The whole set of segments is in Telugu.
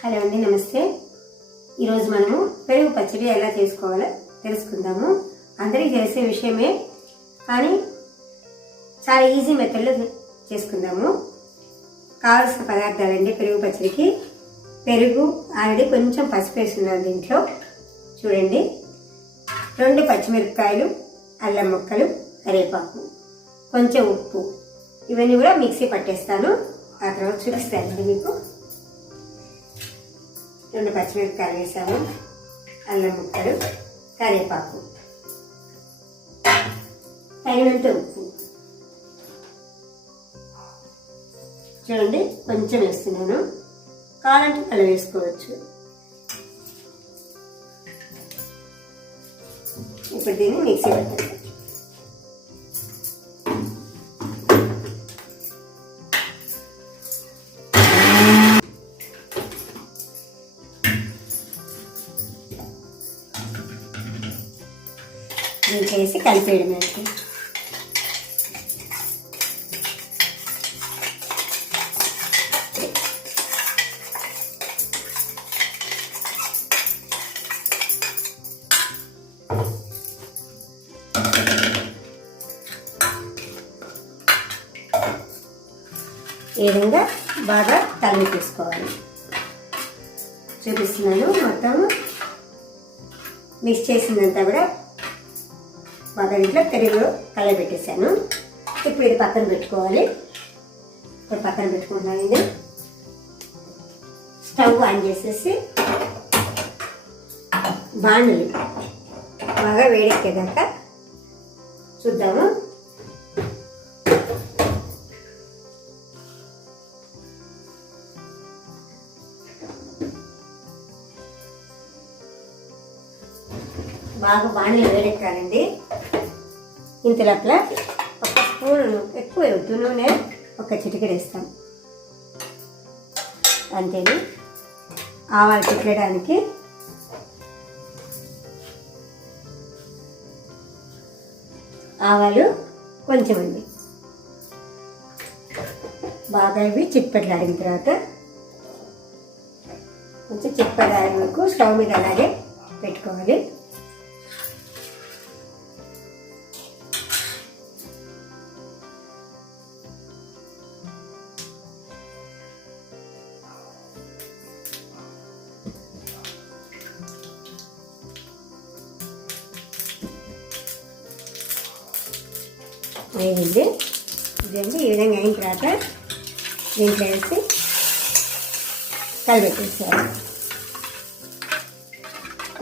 హలో అండి, నమస్తే. ఈరోజు మనము పెరుగు పచ్చడి ఎలా చేసుకోవాలో తెలుసుకుందాము. అందరికీ తెలిసే విషయమే, కానీ చాలా ఈజీ మెథడ్లో చేసుకుందాము. కావాల్సిన పదార్థాలండి పెరుగు పచ్చడికి. పెరుగు ఆల్రెడీ కొంచెం పసుపు వేస్తున్నాను దీంట్లో, చూడండి. 2 పచ్చిమిరపకాయలు, అల్లం ముక్కలు, కరివేపాకు, కొంచెం ఉప్పు, ఇవన్నీ కూడా మిక్సీ పట్టేస్తాను. ఆ తర్వాత చూపిస్తానండి మీకు. 2 పచ్చిమిరపకాయలు వేసాము, అల్లం ముక్కలు, కరివేపాకు, తగినంత ఉప్పు. చూడండి, కొంచెం వేస్తున్నాను, కావాలంటే అలా వేసుకోవచ్చు. ఇప్పుడు దీన్ని మిక్సీ పెట్టండి. చేసి కలిపేయడం అంటే ఈ విధంగా బాగా కలిపి తీసుకోవాలి. చూపిస్తున్నాను. మొత్తం మిక్స్ చేసిందంతా కూడా బాగా ఇంట్లో పెరుగు కలబెట్టేసాను. ఇప్పుడు ఇది పక్కన పెట్టుకోవాలి. ఇప్పుడు పక్కన పెట్టుకుంటున్నాను. ఇది స్టవ్ ఆన్ చేసేసి బాణలి బాగా వేడెక్కేదాకా చూద్దాము. బాగా బాణలి వేడెక్కాలండి. ఇంత లోపల 1 స్పూన్ ఎక్కువ వద్దు, నూనె 1 చిటికెడు వేస్తాం అంతేని. ఆవాలు చిట్లడానికి ఆవాలు కొంచెం అండి. బాగా ఇవి చిట్పట్లాడిన తర్వాత కొంచెం చిట్పట్లాడే వరకు స్టవ్ మీద అలాగే పెట్టుకోవాలి. వేయండి. ఇదండి ఈ విధంగా అయిన తర్వాత దీంట్లో వేసి కలిపెట్టేసారు.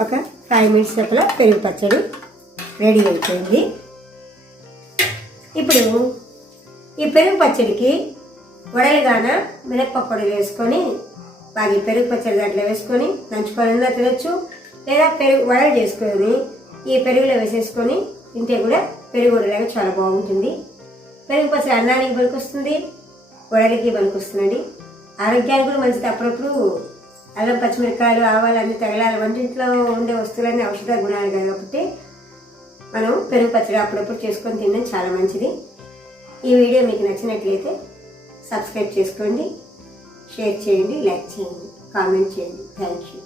ఒక 5 మినిట్స్ లోపల పెరుగు పచ్చడి రెడీ అయిపోయింది. ఇప్పుడు ఈ పెరుగు పచ్చడికి వడలుగాన మినప్పప్పు పొడి వేసుకొని బాగా పెరుగు పచ్చడి దాంట్లో వేసుకొని నంచుకోవాలన్నా తినచ్చు, లేదా వడలు చేసుకొని ఈ పెరుగులో వేసేసుకొని తింటే కూడా పెరుగు వడలాగా చాలా బాగుంటుంది. పెరుగు పచ్చడి అన్నానికి పనికొస్తుంది, వడలకి పనికొస్తుందండి. ఆరోగ్యానికి కూడా మంచిది. అప్పుడప్పుడు అల్లం పచ్చిమిరకాయలు ఆవాలు అన్నీ తగలాలి. వంటింట్లో ఉండే వస్తువులన్నీ ఔషధ గుణాలు కాబట్టి మనం పెరుగు పచ్చడి అప్పుడప్పుడు చేసుకొని తినడం చాలా మంచిది. ఈ వీడియో మీకు నచ్చినట్లయితే సబ్స్క్రైబ్ చేసుకోండి, షేర్ చేయండి, లైక్ చేయండి, కామెంట్ చేయండి. Thank you.